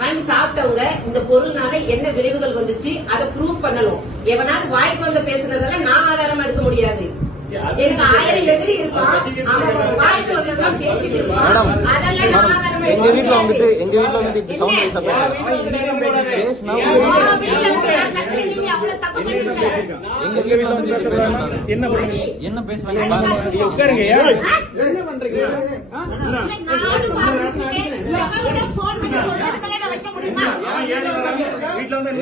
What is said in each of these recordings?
வாங்கி சாப்பிட்டவங்க இந்த பொருள்னால என்ன விளைவுகள் வந்துச்சு அதை ப்ரூவ் பண்ணணும். எவனாவது வாய்க்கு வந்து பேசுனதெல்லாம் நான் ஆதாரமா எடுக்க முடியாது. எனக்கு 1000 எதிரி இருப்பான், அவன் வாய்க்கு வந்ததெல்லாம் பேசிட்டு இருப்பான், அதெல்லாம் நான் ஆதாரமா எடுக்க முடியாது. எங்க வீட்டுல வந்து இப்படி சவுண்ட் வைஸ் பேசுனா என்ன பேசுறாங்க உட்காருங்க. என்ன பண்றீங்க? வீட்டுல வந்து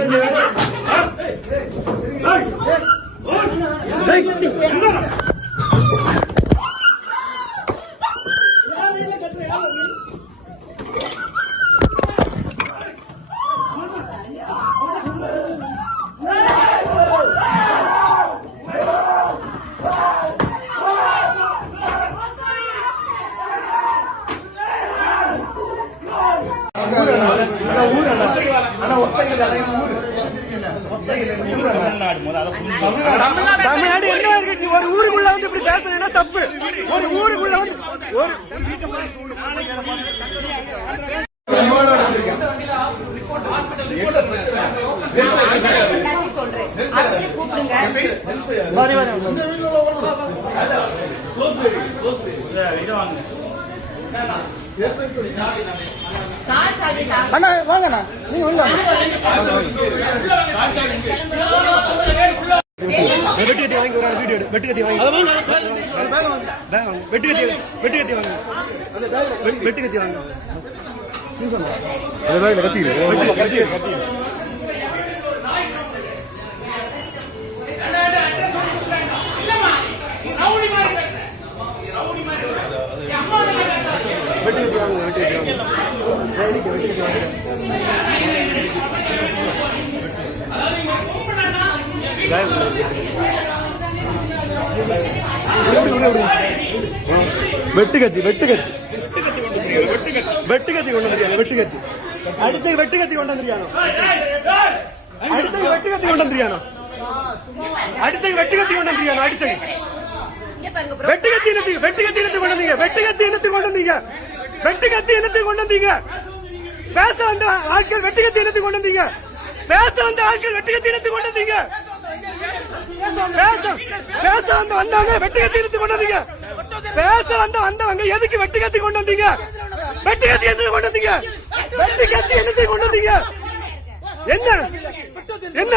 தமிழ்நாடு என்ன இருக்கு? ஒரு ஊருக்குள்ள வந்து இப்படி பேசுறீங்கன்னா தப்பு. ஒரு ஊருக்குள்ள வந்து ஒரு அண்ணா வாங்கண்ணா, நீங்க உள்ள வெட்டி கட்டி வாங்கி ஒரு வீடியோ வெட்டி கட்டி வாங்கி வெட்டி கட்டி வாங்க வெட்டி கத்தி வாங்க கத்தி வெட்டுக்கத்தி கொண்டு வந்தியா? வெட்டுக்கத்தி அடுத்த வெட்டுக்கத்தி கொண்டு வந்தியானோ? அடுத்த வெட்டுக்கத்தி கொண்டு வந்தியானோ? அடுத்த வெட்டுக்கத்தி கொண்டு வந்தியானோ? அடிச்ச வெட்டுக்கத்தி வெட்டுக்கத்தி கொண்டு வந்தீங்க. வெட்டுக்கத்தி இனத்துக்கு கொண்டு வந்தீங்க. வெட்டுக்கத்தி இனத்துக்கு கொண்டு வந்தீங்க. பேச வந்த ஆட்கள் வெட்டுக்கத்தி இனத்துக்கு கொண்டு வந்தீங்க. பேச வந்த ஆட்கள் வெட்டுக்கத்தி இனத்துக்கு கொண்டு வந்தீங்க. பேச வந்தவங்க வெட்டுக்கத்தி இனத்துக்கு கொண்டு வந்தீங்க. பேச வந்தவங்க எதுக்கு வெட்டுக்கத்தி கொண்டு வந்தீங்க? வெட்டுக்கத்தி எதுக்கு கொண்டு வந்தீங்க? வெட்டுக்கத்தி என்னத்துக்கு கொண்டு வந்தீங்க? என்ன